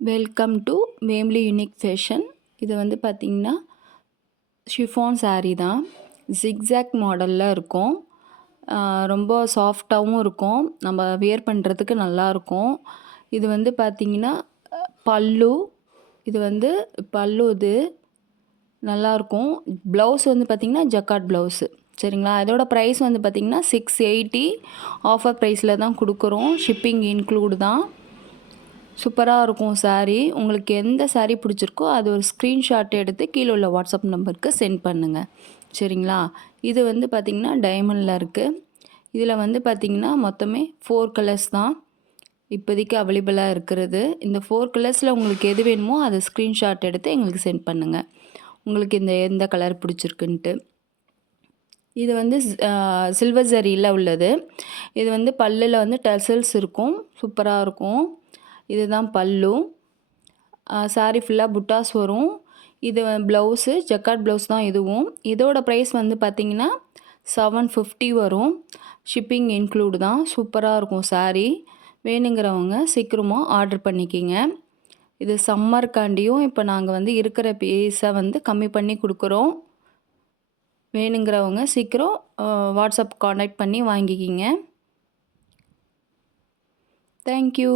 Welcome to Wembley unique fashion. இது வந்து பார்த்திங்கன்னா ஷிஃபான் saree தான். ஜிக்ஸாக் மாடலில் இருக்கும். ரொம்ப சாஃப்டாகவும் இருக்கும். நம்ம வியர் பண்ணுறதுக்கு நல்லாயிருக்கும். இது வந்து பார்த்திங்கன்னா பல்லு. இது வந்து பல்லு இது நல்லாயிருக்கும். ப்ளவுஸ் வந்து பார்த்திங்கன்னா ஜக்கார்ட் ப்ளவுஸு. சரிங்களா? இதோட ப்ரைஸ் வந்து பார்த்திங்கன்னா 680 ஆஃபர் ப்ரைஸில் தான் கொடுக்குறோம். ஷிப்பிங் இன்க்ளூடு தான். சூப்பராக இருக்கும் saree. உங்களுக்கு எந்த saree பிடிச்சிருக்கோ அது ஒரு ஸ்க்ரீன்ஷாட் எடுத்து கீழே உள்ள வாட்ஸ்அப் நம்பருக்கு சென்ட் பண்ணுங்கள். சரிங்களா? இது வந்து பார்த்திங்கன்னா டைமண்டில் இருக்குது. இதில் வந்து பார்த்திங்கன்னா மொத்தமே 4 கலர்ஸ் தான் இப்போதைக்கு அவைலபிளாக இருக்கிறது. இந்த 4 கலர்ஸில் உங்களுக்கு எது வேணுமோ அதை ஸ்க்ரீன்ஷாட் எடுத்து எங்களுக்கு சென்ட் பண்ணுங்கள். உங்களுக்கு எந்த கலர் பிடிச்சிருக்குன்ட்டு. இது வந்து சில்வர் ஜரியில் உள்ளது. இது வந்து பல்லில் வந்து டசல்ஸ் இருக்கும். சூப்பராக இருக்கும். இதுதான் பல்லு. saree ஃபுல்லாக புட்டாஸ் வரும். இது ப்ளவுஸு ஜக்கார்ட் ப்ளவுஸ் தான் இதுவும். இதோட ப்ரைஸ் வந்து பார்த்திங்கன்னா 750 வரும். ஷிப்பிங் இன்க்ளூடு தான். சூப்பராக இருக்கும் saree. வேணுங்கிறவங்க சீக்கிரமாக ஆர்டர் பண்ணிக்கிங்க. இது சம்மர்க்காண்டியும் இப்போ நாங்கள் வந்து இருக்கிற பீஸை வந்து கம்மி பண்ணி கொடுக்குறோம். வேணுங்கிறவங்க சீக்கிரம் வாட்ஸ்அப் காண்டாக்ட் பண்ணி வாங்கிக்கிங்க. தேங்க்யூ.